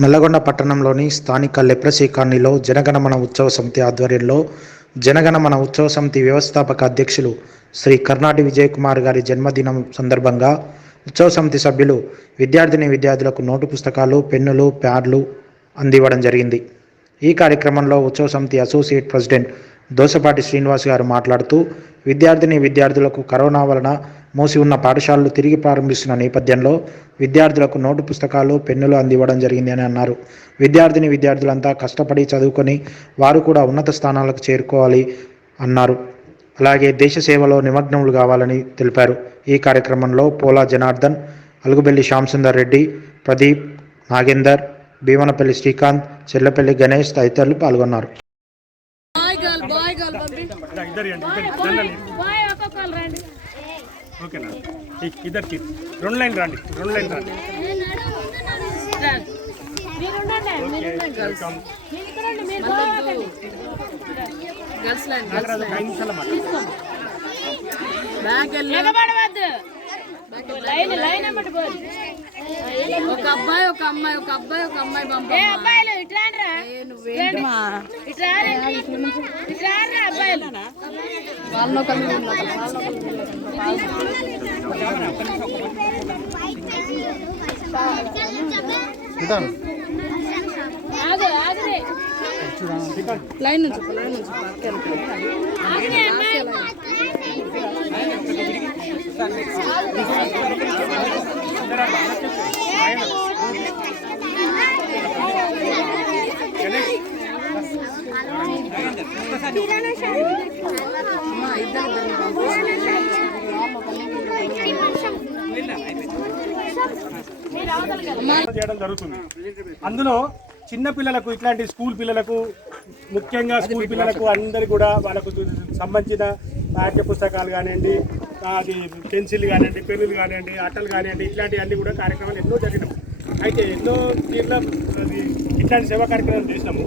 నల్లగొండ పట్టణంలోని స్థానిక లెప్రసీ కాలనీలో జనగణమన ఉత్సవ సమితి ఆధ్వర్యంలో జనగణమన ఉత్సవ సమితి వ్యవస్థాపక అధ్యక్షులు శ్రీ కర్నాటి విజయకుమార్ గారి జన్మదినం సందర్భంగా ఉత్సవ సమితి సభ్యులు విద్యార్థులకు నోటు పుస్తకాలు, పెన్నులు, ప్యాడ్లు అందివ్వడం జరిగింది. ఈ కార్యక్రమంలో ఉత్సవ సమితి అసోసియేట్ ప్రెసిడెంట్ దోసపాటి శ్రీనివాస్ గారు మాట్లాడుతూ విద్యార్థులకు కరోనా వలన మూసి ఉన్న పాఠశాలలు తిరిగి ప్రారంభిస్తున్న నేపథ్యంలో విద్యార్థులకు నోటు పుస్తకాలు, పెన్నులు అందివ్వడం జరిగింది అని అన్నారు. విద్యార్థులంతా కష్టపడి చదువుకొని వారు కూడా ఉన్నత స్థానాలకు చేరుకోవాలి అన్నారు. అలాగే దేశ సేవలో నిమగ్నములు కావాలని తెలిపారు. ఈ కార్యక్రమంలో పోలా జనార్దన్, అలుగుబెల్లి శ్యాంసుందర్ రెడ్డి, ప్రదీప్, నాగేందర్, భీమనపల్లి శ్రీకాంత్, చెల్లపల్లి గణేష్ తదితరులు పాల్గొన్నారు. ఒక అబ్బాయి ఒక అమ్మాయి లైన్ నుంచి చేయడం జరుగుతుంది. అందులో చిన్న పిల్లలకు, ఇట్లాంటి స్కూల్ పిల్లలకు, ముఖ్యంగా స్కూల్ పిల్లలకు అందరు కూడా వాళ్ళకు సంబంధించిన పాఠ్య పుస్తకాలు కానివ్వండి, అది పెన్సిల్ కానివ్వండి, పెన్నులు కానివ్వండి, అట్టలు కానివ్వండి, ఇట్లాంటివన్నీ కూడా కార్యక్రమాలు ఎన్నో జరిగినాము. అయితే ఎన్నో తీర్ల ఇట్లాంటి సేవా కార్యక్రమాలు చేసినాము.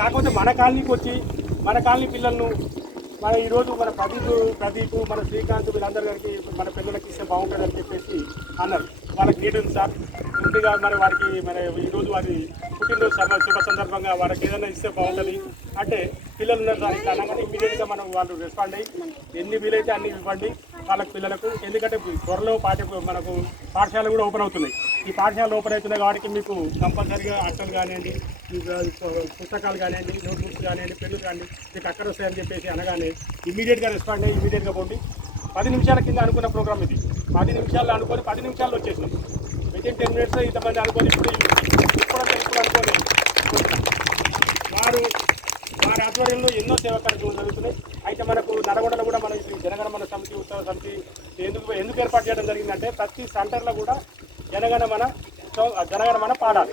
కాకపోతే మన కాలనీకి వచ్చి మన కాలనీ పిల్లలను మన ఈరోజు మన ప్రదీప్, మన శ్రీకాంత్ వీళ్ళందరి గారికి మన పిల్లలకి ఇస్తే బాగుంటుంది అని చెప్పేసి అన్నారు. వాళ్ళకి నీడు ఉంది సార్, ముందుగా మరి వారికి ఈరోజు వారి పుట్టినరోజు శుభ సందర్భంగా వాళ్ళకి ఏదైనా ఇస్తే బాగుంటుంది అంటే పిల్లలు ఉన్నారు సార్ ఇట్లా అనగానే ఇమీడియట్గా వాళ్ళు రెస్పాండ్ అయ్యి ఎన్ని వీలైతే అన్ని ఇవ్వండి వాళ్ళకి పిల్లలకు. ఎందుకంటే త్వరలో మనకు పాఠశాలలు కూడా ఓపెన్ అవుతున్నాయి. ఈ పాఠశాలలు ఓపెన్ అవుతున్నాయి కాబట్టి మీకు కంపల్సరీగా అట్టలు కానివ్వండి, పుస్తకాలు కానివ్వండి, నోట్బుక్స్ కానివ్వండి, పెన్నులు కానీ మీకు అక్కడ వస్తాయని చెప్పేసి అనగానే ఇమీడియట్గా రెస్పాండ్ అయ్యి ఇమీడియట్గా పోండి. 10 నిమిషాల కింద అనుకున్న ప్రోగ్రామ్ ఇది. 10 నిమిషాల్లో అనుకొని 10 నిమిషాల్లో వచ్చేసినాం. వితిన్ 10 మినిట్స్ ఇంతమంది అనుకొని ఇప్పుడు అనుకోని వారి ఆధ్వర్యంలో ఎన్నో సేవా కార్యక్రమాలు జరుగుతున్నాయి. అయితే మనకు నల్గొండలో కూడా మన జనగణమన సమితి ఉత్సవ సమితి ఎందుకు ఏర్పాటు చేయడం జరిగిందంటే ప్రతి సెంటర్లో కూడా జనగణమన పాడాలి.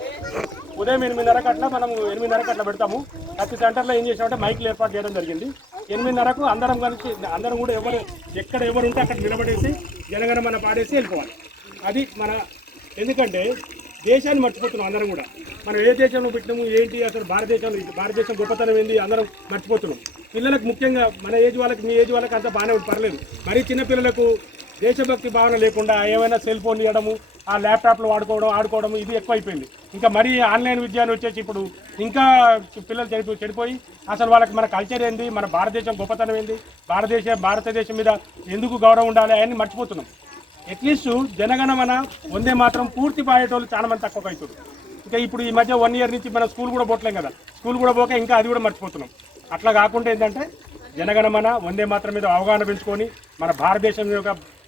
ఉదయం 8:30 అట్లా మనం 8:30 అట్లా పెడతాము. ప్రతి సెంటర్లో ఏం చేసామంటే మైకులు ఏర్పాటు చేయడం జరిగింది. 8:30కు అందరం కలిసి అందరం కూడా ఎక్కడ ఎవరు ఉంటే అక్కడ నిలబడేసి జనగణమన పాడేసి వెళ్ళిపోవాలి. అది మన ఎందుకంటే దేశాన్ని మర్చిపోతున్నాం అందరం కూడా. మనం ఏ దేశంలో పెట్టినాము ఏంటి అసలు భారతదేశం గొప్పతనం ఏంది అందరం మర్చిపోతున్నాం. పిల్లలకు ముఖ్యంగా మన ఏజ్ వాళ్ళకి మీ ఏజ్ వాళ్ళకి అంత బాగానే పర్లేదు. మరీ చిన్నపిల్లలకు దేశభక్తి భావన లేకుండా ఏమైనా సెల్ ఫోన్ ఇవ్వడము, ఆ ల్యాప్టాప్లు ఆడుకోవడం ఇది ఎక్కువైపోయింది. ఇంకా మరీ ఆన్లైన్ విద్య వచ్చేసి ఇప్పుడు ఇంకా పిల్లలు చెడిపోయి అసలు వాళ్ళకి మన కల్చర్ ఏంది, మన భారతదేశం గొప్పతనం ఏంది, భారతదేశం మీద ఎందుకు గౌరవం ఉండాలి అవన్నీ మర్చిపోతున్నాం. అట్లీస్ట్ జనగణమన వందే మాత్రం పూర్తి పాడేటోళ్ళు చాలా మంది తక్కువ అవుతుంది. ఇంకా ఇప్పుడు ఈ మధ్య 1 ఇయర్ నుంచి మనం స్కూల్ కూడా పోవట్లేం కదా, స్కూల్ కూడా పోక ఇంకా అది కూడా మర్చిపోతున్నాం. అట్లా కాకుండా ఏంటంటే జనగణమన వందే మాత్రం మీద అవగాహన పెంచుకొని మన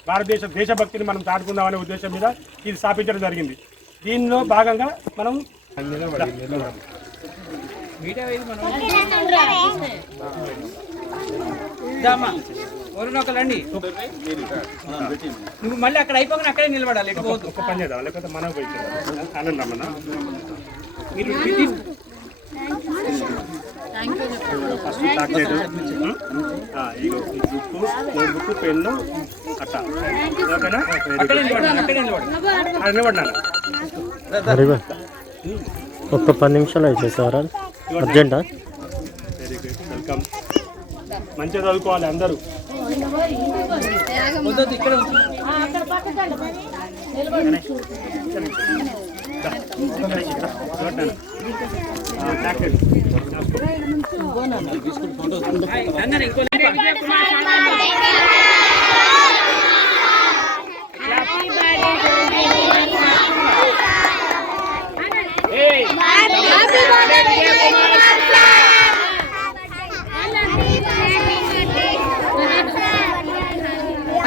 భారతదేశ దేశభక్తిని మనం చాటుకుందామనే ఉద్దేశం మీద ఇది స్థాపించడం జరిగింది. దీనిలో భాగంగా మనం ఒకరండి నువ్వు మళ్ళీ అక్కడ అయిపోగానే అక్కడే నిలబడాలి. ఒక్క పని చేద్దాం లేకపోతే మనం పోయి ఆనందమ్మా మీరు ఫస్ట్ చాక్లెట్, బుక్, పెన్ను అట్టా ఓకేనా? నిలబడినా ఒక్క 10 నిమిషాలు అయిపోతారా అర్జెంటా? Very good, welcome. మంచిగా చదువుకోవాలి అందరూ. ఇక్కడ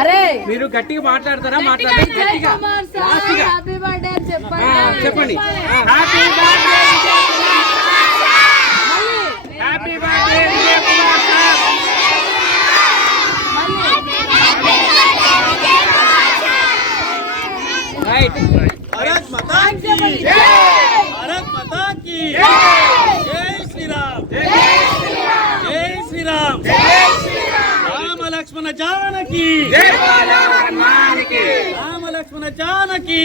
అరే మీరు గట్టిగా మాట్లాడతారా? మాట్లాడండి గట్టిగా. లాస్ట్గా. హ్యాపీ బర్త్డే అని చెప్పండి. చెప్పండి. Happy birthday happy birthday Vijay Kumar sir. Right. Bharat माता की जय, भारत माता की जय, जय श्री राम, जय श्री राम, राम लक्ष्मण जानकी, జై బోలో హనుమాన్ కి. राम लक्ष्मण जानकी.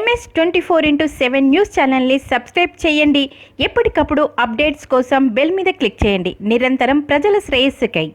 MS24/7 న్యూస్ ఛానల్ని సబ్స్క్రైబ్ చేయండి. ఎప్పటికప్పుడు అప్డేట్స్ కోసం బెల్ మీద క్లిక్ చేయండి. నిరంతరం ప్రజల శ్రేయస్సుకై.